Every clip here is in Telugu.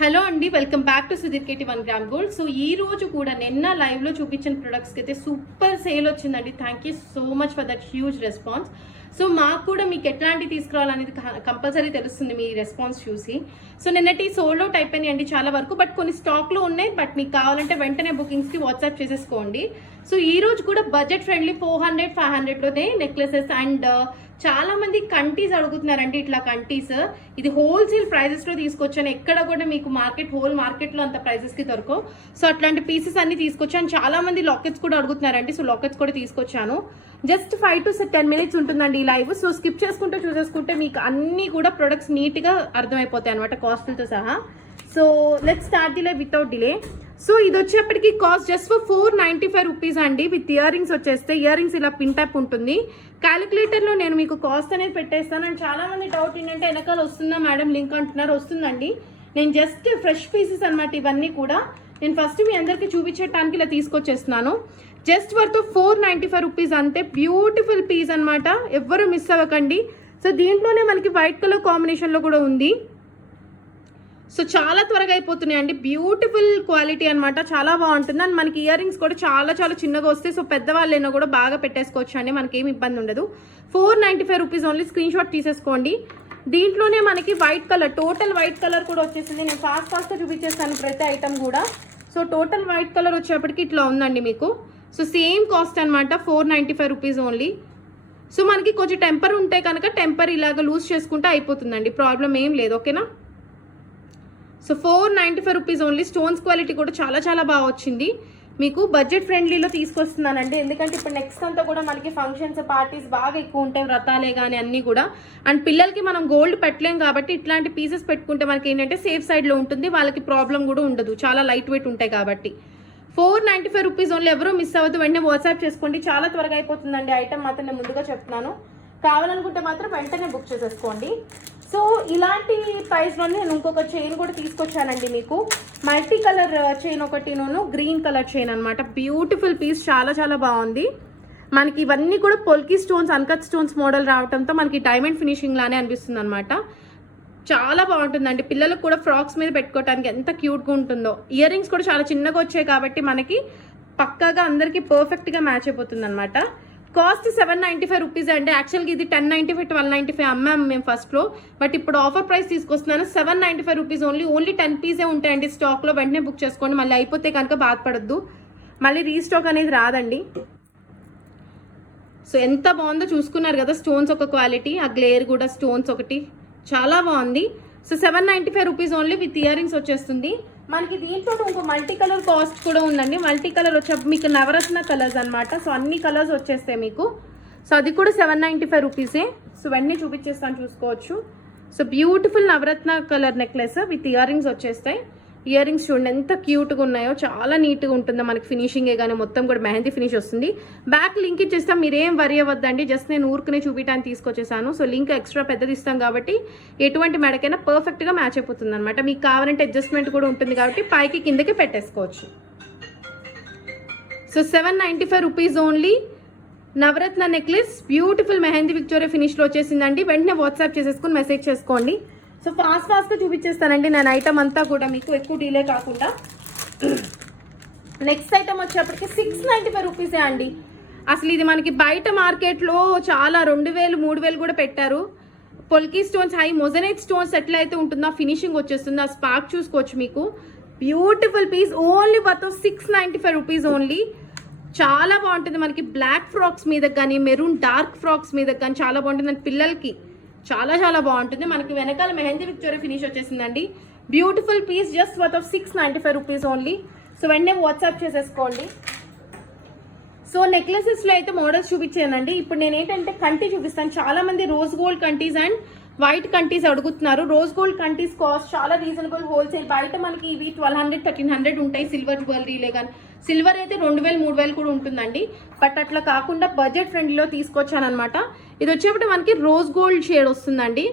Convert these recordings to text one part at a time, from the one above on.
హలో అండి, welcome back to Sudheer KT 1 gram gold. So ఈ రోజు కూడా నిన్న లైవ్ లో చూపించిన ప్రొడక్ట్స్కి అయితే సూపర్ సేల్ వచ్చిందండి. Thank you so much for that huge response. So మాకు కూడా మీకు ఎట్లాంటి తీసుకురావాలనేది కంపల్సరీ తెలుస్తుంది మీ రెస్పాన్స్ చూసి. సో నిన్నటి సోల్డ్ అవుట్ అయిపోయినాయండి చాలా వరకు, బట్ కొన్ని స్టాక్లో ఉన్నాయి. బట్ మీకు కావాలంటే వెంటనే బుకింగ్స్కి వాట్సాప్ చేసేసుకోండి. సో ఈ రోజు కూడా బడ్జెట్ ఫ్రెండ్లీ 400-500లోనే నెక్లెసెస్ అండ్ చాలా మంది కంటీస్ అడుగుతున్నారండి. ఇట్లా కంటీస్ ఇది హోల్సేల్ ప్రైజెస్ లో తీసుకొచ్చాను. ఎక్కడ కూడా మీకు హోల్ మార్కెట్ లో అంత ప్రైజెస్ కి దొరకవు. సో అట్లాంటి పీసెస్ అన్ని తీసుకొచ్చాను. చాలా మంది లాకెట్స్ కూడా అడుగుతున్నారండి. సో లాకెట్స్ కూడా తీసుకొచ్చాను. జస్ట్ 5 to 10 minutes ఉంటుందండి ఈ లైవ్. సో స్కిప్ చేసుకుంటూ చూసేసుకుంటే మీకు అన్ని కూడా ప్రొడక్ట్స్ నీట్ గా అర్థమైపోతాయి అనమాట, కాస్ట్లతో సహా. So let's start the live without delay. So ఇది వచ్చేప్పటికి కాస్ట్ జస్ట్ ఫర్ 495 రూపీస్ అండి. విత్ ఇయర్ రింగ్స్ వచ్చేస్తే ఇయర్ రింగ్స్ ఇలా పిన్ టైప్ ఉంటుంది. క్యాలిక్యులేటర్ లో నేను మీకు కాస్ట్ అనేది పెట్టేస్తాను. అండ్ చాలా మంది డౌట్ ఏంటంటే వెనకాల వస్తుందా మేడం లింక్ అంటున్నారు. వస్తుందండి. నేను జస్ట్ ఫ్రెష్ పీసెస్ అనమాట ఇవన్నీ కూడా. నేను ఫస్ట్ మీ అందరికి చూపించడానికి ఇలా తీసుకొచ్చేస్తున్నాను. జస్ట్ వర్త్ 495 రూపీస్ అంతే. బ్యూటిఫుల్ పీస్ అనమాట, ఎవ్వరు మిస్ అవ్వకండి. సో దీంట్లోనే మనకి వైట్ కలర్ కాంబినేషన్ లో కూడా ఉంది. సో చాలా త్వరగా అయిపోతున్నాయి అండి. బ్యూటిఫుల్ క్వాలిటీ అనమాట, చాలా బాగుంటుంది. అండ్ మనకి ఇయర్ రింగ్స్ కూడా చాలా చాలా చిన్నగా వస్తాయి. సో పెద్దవాళ్ళైనా కూడా బాగా పెట్టేసుకోవచ్చు అండి, మనకేం ఇబ్బంది ఉండదు. 495 రూపీస్ ఓన్లీ. స్క్రీన్ షాట్ తీసేసుకోండి. దీంట్లోనే మనకి white colour, total white colour కూడా వచ్చేసింది. నేను ఫాస్ట్గా చూపించేస్తాను ప్రతి ఐటమ్ కూడా. సో టోటల్ వైట్ కలర్ వచ్చేప్పటికి ఇట్లా ఉందండి మీకు. సో సేమ్ కాస్ట్ అనమాట, 495 రూపీస్ ఓన్లీ. సో మనకి కొంచెం టెంపర్ ఉంటే కనుక టెంపర్ ఇలాగ లూజ్ చేసుకుంటే అయిపోతుందండి, ప్రాబ్లం ఏం లేదు. ఓకేనా. So 495 rupees only. Stones quality కూడా చాలా చాలా బాగా వచ్చింది. మీకు బడ్జెట్ ఫ్రెండ్లీలో తీసుకొస్తున్నానండి. ఎందుకంటే ఇప్పుడు నెక్స్ట్ అంతా కూడా మనకి ఫంక్షన్స్ పార్టీస్ బాగా ఎక్కువ ఉంటాయి, వ్రతాలే కానీ అన్నీ కూడా. అండ్ పిల్లలకి మనం గోల్డ్ పెట్టలేం కాబట్టి ఇట్లాంటి పీసెస్ పెట్టుకుంటే మనకి ఏంటంటే సేఫ్ సైడ్లో ఉంటుంది, వాళ్ళకి ప్రాబ్లం కూడా ఉండదు, చాలా లైట్ వెయిట్ ఉంటాయి కాబట్టి. 495 రూపీస్ ఓన్లీ. ఎవరో మిస్ అవ్వద్దు, వెంటనే వాట్సాప్ చేసుకోండి. చాలా త్వరగా అయిపోతుందండి ఐటమ్ మాత్రం, నేను ముందుగా చెప్తున్నాను. కావాలనుకుంటే మాత్రం వెంటనే బుక్ చేసేసుకోండి. సో ఇలాంటి ప్రైస్లోనే నేను ఇంకొక చైన్ కూడా తీసుకొచ్చానండి మీకు. మల్టీ కలర్ చైన్ ఒకటిను గ్రీన్ కలర్ చైన్ అనమాట. బ్యూటిఫుల్ పీస్, చాలా చాలా బాగుంది. మనకి ఇవన్నీ కూడా polki stones, uncut stones model రావడంతో మనకి డైమండ్ ఫినిషింగ్ లానే అనిపిస్తుంది అనమాట. చాలా బాగుంటుందండి. పిల్లలకు కూడా ఫ్రాక్స్ మీద పెట్టుకోవడానికి ఎంత క్యూట్గా ఉంటుందో. ఇయర్ రింగ్స్ కూడా చాలా చిన్నగా వచ్చాయి కాబట్టి మనకి పక్కాగా అందరికీ పర్ఫెక్ట్గా మ్యాచ్ అయిపోతుంది అనమాట. కాస్ట్ 795 రూపీస్ అండి. యాక్చువల్గా ఇది 1095 1295 అమ్మాము మేము ఫస్ట్లో, బట్ ఇప్పుడు ఆఫర్ ప్రైస్ తీసుకొస్తున్నాను. 795 రూపీస్ ఓన్లీ. ఓన్లీ 10 పీసే ఉంటాయండి స్టాక్లో. వెంటనే బుక్ చేసుకోండి, మళ్ళీ అయిపోతే కనుక బాధపడద్దు, మళ్ళీ రీస్టాక్ అనేది రాదండి. సో ఎంత బాగుందో చూసుకున్నారు కదా. స్టోన్స్ ఒక క్వాలిటీ, ఆ గ్లేర్ కూడా స్టోన్స్ ఒకటి చాలా బాగుంది. So 795 rupees only. With ear rings వచ్చేస్తుంది మనకి. దీంట్లో ఇంకో మల్టీ కలర్ కాస్ట్ కూడా ఉందండి. మల్టీ కలర్ వచ్చే మీకు నవరత్న కలర్స్ అనమాట. సో అన్ని కలర్స్ వచ్చేస్తాయి మీకు. సో అది కూడా 795 రూపీసే. సో వెన్నీ చూపించేస్తాను, చూసుకోవచ్చు. So beautiful navaratna colour necklace with earrings వచ్చేస్తాయి. ఇయర్ రింగ్స్ చూడండి ఎంత క్యూట్గా ఉన్నాయో, చాలా నీట్గా ఉంటుందో మనకి. ఫినిషింగే కానీ మొత్తం కూడా మెహందీ ఫినిష్ వస్తుంది. బ్యాక్ లింక్ ఇచ్చేస్తాం, మీరేం వరి అవ్వద్దండి. జస్ట్ నేను ఊరుకునే చూపించడానికి తీసుకొచ్చేసాను. సో లింక్ ఎక్స్ట్రా పెద్దది ఇస్తాం కాబట్టి ఎటువంటి మెడకైనా పర్ఫెక్ట్గా మ్యాచ్ అయిపోతుంది అనమాట. మీకు కావాలంటే అడ్జస్ట్మెంట్ కూడా ఉంటుంది కాబట్టి పైకి కిందకి పెట్టేసుకోవచ్చు. So 795 rupees only. Navratna necklace beautiful mehndi Victoria ఫినిష్లో వచ్చేసిందండి. వెంటనే వాట్సాప్ చేసేసుకుని మెసేజ్ చేసుకోండి. సో ఫాస్ట్గా చూపించేస్తానండి నేను ఐటమ్ అంతా కూడా మీకు, ఎక్కువ డిలే కాకుండా. నెక్స్ట్ ఐటమ్ వచ్చేప్పటికి 695 రూపీసే అండి. అసలు ఇది మనకి బయట మార్కెట్లో చాలా 2000 3000 కూడా పెట్టారు. Polki stones, high moissanite stones ఎట్లా అయితే ఉంటుందో ఆ ఫినిషింగ్ వచ్చేస్తుంది. ఆ స్పార్క్ చూసుకోవచ్చు మీకు. Beautiful piece, only worth 695 rupees only. చాలా బాగుంటుంది మనకి. బ్లాక్ ఫ్రాక్స్ మీద కానీ మెరూన్ డార్క్ ఫ్రాక్స్ మీద కానీ చాలా బాగుంటుంది. పిల్లలకి చాలా చాలా బాగుంటుంది. మనకి వెనకాల మెహందీ విక్టోరియా ఫినిష్ వచ్చేసిందండి. Beautiful piece, just worth 695 rupees only. So వెంటనే వాట్సాప్ చేసేసుకోండి. సో నెక్లెసెస్లో అయితే మోడల్స్ చూపించానండి. ఇప్పుడు నేను ఏంటంటే కంటి చూపిస్తాను. చాలా మంది రోజ్ గోల్డ్ కంటీస్ అండ్ వైట్ కంటీస్ అడుగుతున్నారు. రోజ్ గోల్డ్ కంటీస్ కాస్ట్ చాలా రీజనబుల్, హోల్సేల్. బయట మనకి ఇవి 1200 1300 ఉంటాయి. సిల్వర్ జ్యువెలరీలే కానీ, సిల్వర్ అయితే 2000 3000 కూడా ఉంటుందండి. బట్ అట్లా కాకుండా బడ్జెట్ ఫ్రెండ్లీలో తీసుకొచ్చాను అనమాట. ఇది వచ్చేప్పుడు మనకి రోజ్ గోల్డ్ షేడ్ వస్తుందండి.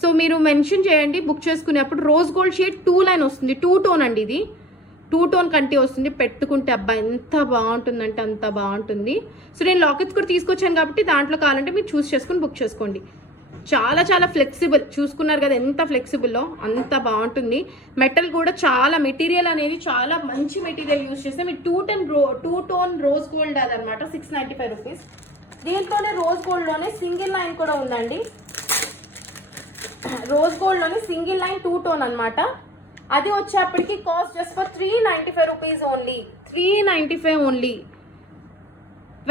సో మీరు మెన్షన్ చేయండి బుక్ చేసుకునేప్పుడు. రోజ్ గోల్డ్ షేడ్ 2 లైన్ వస్తుంది, 2 టోన్ అండి. ఇది 2 టోన్ కంటి వస్తుంది. పెట్టుకుంటే అబ్బా ఎంత బాగుంటుందంటే అంత బాగుంటుంది. సో నేను లాకెట్స్ కూడా తీసుకొచ్చాను కాబట్టి దాంట్లో కావాలంటే మీరు చూస్ చేసుకుని బుక్ చేసుకోండి. చాలా చాలా ఫ్లెక్సిబుల్, చూసుకున్నారు కదా ఎంత ఫ్లెక్సిబుల్లో, అంత బాగుంటుంది. మెటల్ కూడా చాలా, మెటీరియల్ అనేది చాలా మంచి మెటీరియల్ యూజ్ చేస్తే మీరు టూ టోన్ రోజ్ గోల్డ్ అదనమాట. 695 రూపీస్. దీంట్లోనే రోజ్ గోల్డ్లోనే సింగిల్ లైన్ కూడా ఉందండి. రోజ్ గోల్డ్లోనే సింగిల్ లైన్ 2 టోన్ అనమాట. అది వచ్చేప్పటికి cost just for 395 rupees only. 395 only.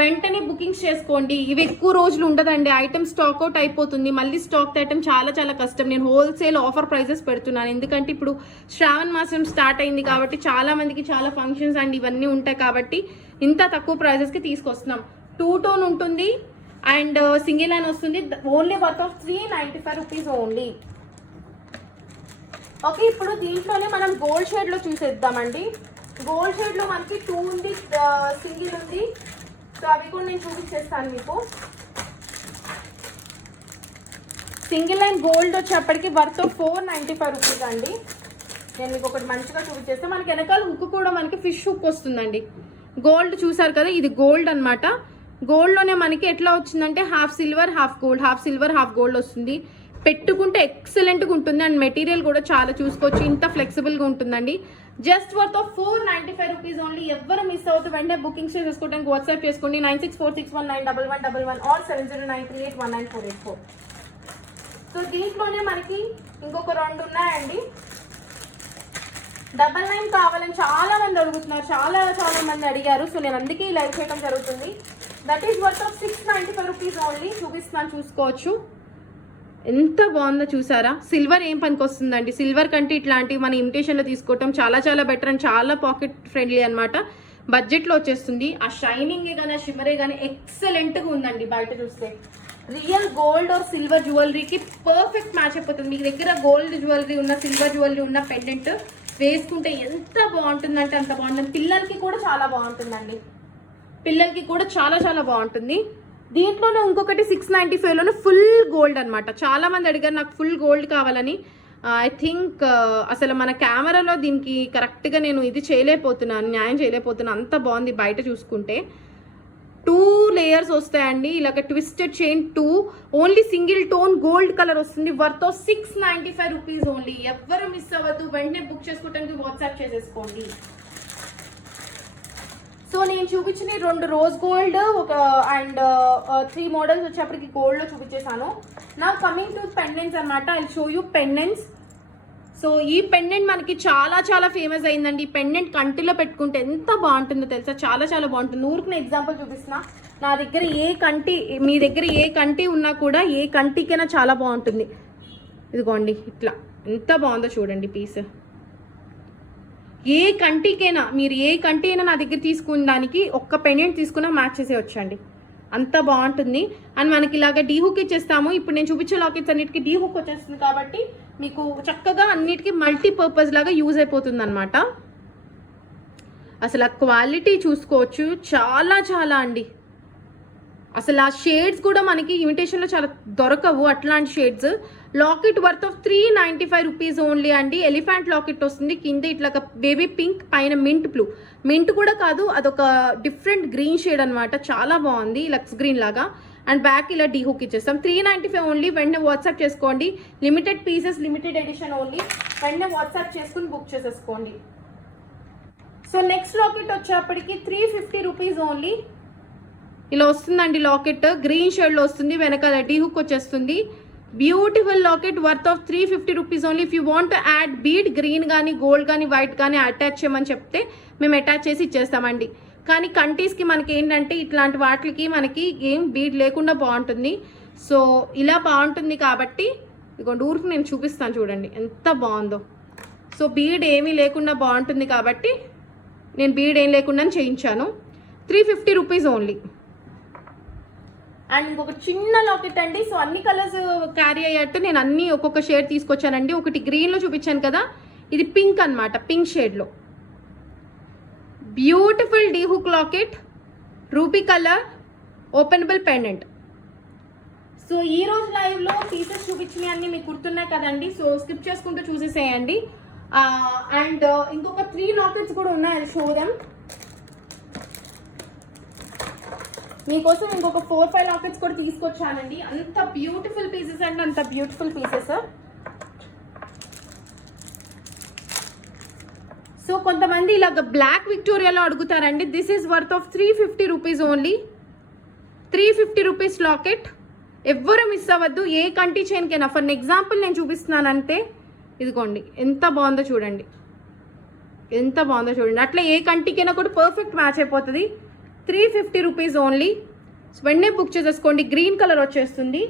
వెంటనే బుకింగ్స్ చేసుకోండి. ఇవి ఎక్కువ రోజులు ఉండదండి, ఐటమ్ స్టాక్ అవుట్ అయిపోతుంది. మళ్ళీ స్టాక్ ఐటమ్ చాలా చాలా కష్టం. నేను హోల్సేల్ ఆఫర్ ప్రైజెస్ పెడుతున్నాను, ఎందుకంటే ఇప్పుడు శ్రావణ మాసం స్టార్ట్ అయింది కాబట్టి చాలా మందికి చాలా ఫంక్షన్స్ అండ్ ఇవన్నీ ఉంటాయి కాబట్టి ఇంత తక్కువ ప్రైజెస్కి తీసుకొస్తున్నాం. 2 టోన్ ఉంటుంది అండ్ సింగిల్ లైన్ వస్తుంది. Only worth of 395 rupees only. Okay, ఇప్పుడు దీంట్లోనే మనం గోల్డ్ షేడ్లో చూసేద్దామండి. గోల్డ్ షేడ్లో మనకి 2 ఉంది, సింగిల్ ఉంది. సో అవి కూడా నేను చూపించేస్తాను మీకు. సింగిల్ లైన్ గోల్డ్ వచ్చేప్పటికి వర్త్ 495 రూపీస్ అండి. నేను మీకు ఒకటి మంచిగా చూపించేస్తాను. మనకి వెనకాల హుక్ కూడా మనకి ఫిష్ హుక్ వస్తుందండి. గోల్డ్ చూసారు కదా, ఇది గోల్డ్ అనమాట. గోల్డ్లోనే మనకి ఎట్లా వచ్చిందంటే half silver half gold, half silver half gold వస్తుంది. పెట్టుకుంటే ఎక్సలెంట్గా ఉంటుంది అండ్ మెటీరియల్ కూడా చాలా చూసుకోవచ్చు, ఇంత ఫ్లెక్సిబుల్గా ఉంటుందండి. Just worth of 495 rupees only. ఎవరు మిస్ అవుతూ వెంటనే బుకింగ్స్ చేసుకోవడానికి వాట్సాప్ చేసుకోండి 9646191111 ఆర్ 7093819484. సో దీంట్లోనే మనకి ఇంకొక 2 ఉన్నాయండి. 99 కావాలని చాలా మంది అడుగుతున్నారు, చాలా మంది అడిగారు. సో నేను అందుకే ఈ లైవ్ చేయడం జరుగుతుంది. That is worth of 695 rupees only. చూపిస్తున్నాను, చూసుకోవచ్చు. ఎంత బాగుందో చూసారా. సిల్వర్ ఏం పనికి వస్తుందండి, సిల్వర్ కంటే ఇట్లాంటివి మన ఇమిటేషన్లో తీసుకోవటం చాలా చాలా బెటర్ అండ్ చాలా పాకెట్ ఫ్రెండ్లీ అనమాట. బడ్జెట్లో వచ్చేస్తుంది. ఆ షైనింగే కానీ ఆ షిమరే కానీ ఎక్సలెంట్గా ఉందండి. బయట చూస్తే రియల్ గోల్డ్ ఆర్ సిల్వర్ జ్యువెలరీకి పర్ఫెక్ట్ మ్యాచ్ అయిపోతుంది. మీ దగ్గర గోల్డ్ జ్యువెలరీ ఉన్న, సిల్వర్ జ్యువెలరీ ఉన్న పెండెంట్ వేసుకుంటే ఎంత బాగుంటుందంటే అంత బాగుంటుంది. పిల్లలకి కూడా చాలా బాగుంటుందండి, పిల్లలకి కూడా చాలా చాలా బాగుంటుంది. దీంట్లోనే ఇంకొకటి 695లోనే ఫుల్ గోల్డ్ అనమాట. చాలా మంది అడిగారు నాకు ఫుల్ గోల్డ్ కావాలని. ఐ థింక్ అసలు మన కెమెరాలో దీనికి కరెక్ట్గా నేను ఇది చేయలేకపోతున్నాను, న్యాయం చేయలేకపోతున్నాను. అంత బాగుంది బయట చూసుకుంటే. 2 లేయర్స్ వస్తాయండి, ఇలాగ twisted chain 2. Only single tone gold colour వస్తుంది. Worth 695 rupees only. ఎవ్వరు మిస్ అవ్వద్దు, వెంటనే బుక్ చేసుకోవడానికి వాట్సాప్ చేసేసుకోండి. సో నేను చూపించిన 2 రోజ్ గోల్డ్ ఒక అండ్ 3 మోడల్స్ వచ్చేప్పటికి గోల్డ్లో చూపించేసాను. నా కమింగ్ టు పెండెంట్స్ అనమాట. I show you pendants. So ఈ పెండెంట్ మనకి చాలా చాలా ఫేమస్ అయిందండి. ఈ పెండెంట్ కంటిలో పెట్టుకుంటే ఎంత బాగుంటుందో తెలుసా, చాలా చాలా బాగుంటుంది. ఊరికి ఎగ్జాంపుల్ చూపిస్తున్నా. నా దగ్గర ఏ కంటి, మీ దగ్గర ఏ కంటి ఉన్నా కూడా ఏ కంటికైనా చాలా బాగుంటుంది. ఇదిగోండి ఇట్లా ఎంత బాగుందో చూడండి పీస్. ఏ కంటికైనా, మీరు ఏ కంటి అయినా నా దగ్గర తీసుకున్న దానికి ఒక్క పెండెంట్ తీసుకున్నా మ్యాచ్ చేసే వచ్చండి, అంత బాగుంటుంది. అండ్ మనకి ఇలాగ డీ హుక్ ఇచ్చేస్తాము. ఇప్పుడు నేను చూపించే లాకెట్స్ అన్నిటికీ డీ హుక్ వచ్చేస్తుంది కాబట్టి మీకు చక్కగా అన్నిటికీ మల్టీపర్పస్ లాగా యూజ్ అయిపోతుంది అనమాట. అసలు ఆ క్వాలిటీ చూసుకోవచ్చు, చాలా చాలా అండి. అసలు ఆ షేడ్స్ కూడా మనకి ఇమిటేషన్లో చాలా దొరకవు అట్లాంటి shades. Locket worth of 395 rupees only అండి. ఎలిఫెంట్ లాకెట్ వస్తుంది, కింద ఇట్లా బేబీ పింక్, పైన మింట్ బ్లూ. మింట్ కూడా కాదు, అదొక డిఫరెంట్ గ్రీన్ షేడ్ అనమాట. చాలా బాగుంది, లక్స్ గ్రీన్ లాగా. అండ్ బ్యాక్ ఇలా డీ హుక్ ఇచ్చేస్తాం. 395 ఓన్లీ. వెంటనే వాట్సాప్ చేసుకోండి. Limited pieces, limited edition only. వెంటనే వాట్సాప్ చేసుకుని బుక్ చేసేసుకోండి. సో నెక్స్ట్ లాకెట్ వచ్చేప్పటికి 350 రూపీస్ ఓన్లీ. ఇలా వస్తుందండి లాకెట్, గ్రీన్ షేడ్లో వస్తుంది, వెనకాల డీ హుక్ వచ్చేస్తుంది. Beautiful locket worth of 350 rupees only. If you want add bead, green కానీ గోల్డ్ కానీ వైట్ కానీ అటాచ్ చేయమని చెప్తే మేము అటాచ్ చేసి ఇచ్చేస్తామండి. కానీ కంటీస్కి మనకి ఏంటంటే ఇట్లాంటి వాటికి మనకి ఏం బీడ్ లేకుండా బాగుంటుంది. సో ఇలా బాగుంటుంది కాబట్టి ఇదిగోండి ఊరికి నేను చూపిస్తాను చూడండి ఎంత బాగుందో. సో బీడ్ ఏమీ లేకుండా బాగుంటుంది కాబట్టి నేను బీడ్ ఏం లేకుండా చేయించాను. 350 రూపీస్ ఓన్లీ. అండ్ ఇంకొక చిన్న లాకెట్ అండి. సో అన్ని కలర్స్ క్యారీ అయ్యేట్టు నేను అన్ని ఒక్కొక్క షేడ్ తీసుకొచ్చానండి. ఒకటి గ్రీన్లో చూపించాను కదా, ఇది పింక్ అనమాట, పింక్ షేడ్లో beautiful D hook locket, ruby colour, openable pendant. So ఈ రోజు లైవ్లో పీసెస్ చూపించినవి అన్ని మీకు గుర్తున్నాయి కదండి. సో స్కిప్ చేసుకుంటూ చూసేసేయండి. అండ్ ఇంకొక 3 లాకెట్స్ కూడా ఉన్నాయి, అది షో దెమ్. మీకోసం ఇంకొక 4-5 లాకెట్స్ కూడా తీసుకొచ్చానండి. అంత బ్యూటిఫుల్ పీసెస్ అండి, అంత బ్యూటిఫుల్ పీసెస్. సో కొంతమంది ఇలాగ బ్లాక్ విక్టోరియాలో అడుగుతారండి. This is worth of 350 rupees only. 350 rupees locket. ఎవ్వరు మిస్ అవ్వద్దు. ఏ కంటి చైన్కైనా, ఫర్ ఎగ్జాంపుల్ నేను చూపిస్తున్నానంటే ఇదిగోండి ఎంత బాగుందో చూడండి, ఎంత బాగుందో చూడండి. అట్లా ఏ కంటికైనా కూడా పర్ఫెక్ట్ మ్యాచ్ అయిపోతుంది. 350 రూపీస్ ఓన్లీ. వెంటనే బుక్ చేసేసుకోండి. గ్రీన్ కలర్ వచ్చేస్తుంది.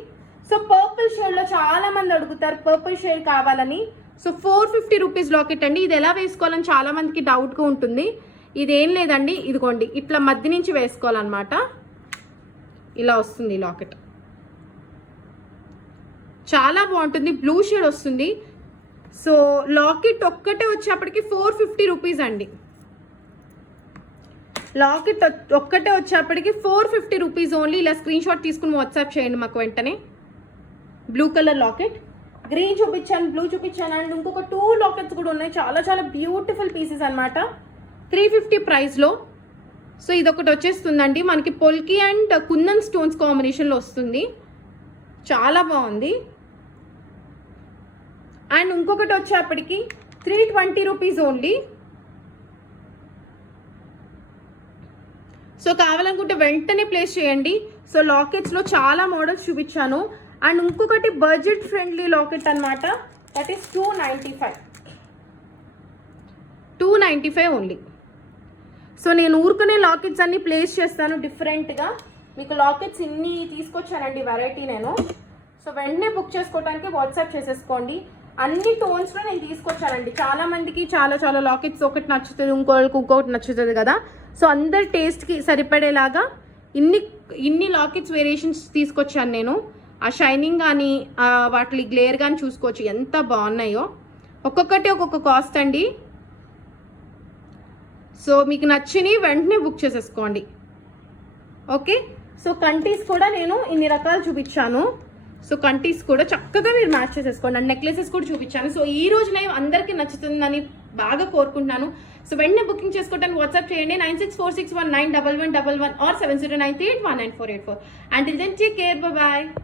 సో పర్పుల్ షేడ్లో చాలా మంది అడుగుతారు పర్పుల్ షేడ్ కావాలని. సో 450 రూపీస్ లాకెట్ అండి. ఇది ఎలా వేసుకోవాలని చాలా మందికి డౌట్గా ఉంటుంది. ఇదేం లేదండి, ఇదిగోండి ఇట్లా మధ్య నుంచి వేసుకోవాలన్నమాట. ఇలా వస్తుంది లాకెట్, చాలా బాగుంటుంది. బ్లూ షేడ్ వస్తుంది. సో లాకెట్ ఒక్కటే వచ్చేప్పటికి 450 రూపీస్ అండి. లాకెట్ ఒక్కటే వచ్చేప్పటికి 450 రూపీస్ ఓన్లీ. ఇలా స్క్రీన్ షాట్ తీసుకుని వాట్సాప్ చేయండి మాకు వెంటనే. బ్లూ కలర్ లాకెట్, గ్రీన్ చూపించాను, బ్లూ చూపించాను, అండ్ ఇంకొక 2 లాకెట్స్ కూడా ఉన్నాయి. చాలా చాలా బ్యూటిఫుల్ పీసెస్ అనమాట. 350 ప్రైస్లో. సో ఇదొకటి వచ్చేస్తుందండి మనకి పొల్కి అండ్ కుందన్ స్టోన్స్ కాంబినేషన్లో వస్తుంది. చాలా బాగుంది. అండ్ ఇంకొకటి వచ్చేప్పటికి 320 రూపీస్ ఓన్లీ. సో కావాలనుకుంటే వెంటనే ప్లేస్ చేయండి. సో లాకెట్స్లో చాలా మోడల్స్ చూపించాను. అండ్ ఇంకొకటి బడ్జెట్ ఫ్రెండ్లీ లాకెట్ అనమాట. That is 295 only. సో నేను ఊరుకునే లాకెట్స్ అన్ని ప్లేస్ చేస్తాను డిఫరెంట్గా. మీకు లాకెట్స్ ఇన్ని తీసుకొచ్చానండి వెరైటీ నేను. సో వెంటనే బుక్ చేసుకోవడానికి వాట్సాప్ చేసేసుకోండి. అన్ని టోన్స్లో నేను తీసుకొచ్చానండి. చాలా మందికి చాలా చాలా లాకెట్స్ ఒకటి నచ్చుతుంది, ఇంకొకటి నచ్చుతుంది కదా. సో అందరి టేస్ట్కి సరిపడేలాగా ఇన్ని లాకెట్స్ వేరియేషన్స్ తీసుకొచ్చాను నేను. ఆ షైనింగ్ కానీ వాటి గ్లేర్ కానీ చూసుకోవచ్చు ఎంత బాగున్నాయో. ఒక్కొక్కటి ఒక్కొక్క కాస్ట్ అండి. సో మీకు నచ్చినవి వెంటనే బుక్ చేసేసుకోండి. ఓకే. సో కంటీస్ కూడా నేను ఇన్ని రకాలు చూపించాను. సో కంటీస్ కూడా చక్కగా మీరు మ్యాచ్ చేసేసుకోండి. అండ్ నెక్లెసెస్ కూడా చూపించాను. సో ఈ రోజు లైవ్ అందరికీ నచ్చుతుందని బాగా కోరుకుంటున్నాను. సో వెంటనే బుకింగ్ చేసుకోవడానికి వాట్సాప్ చేయండి 9646191111 or 7093819484. Until then, take care. Bye bye.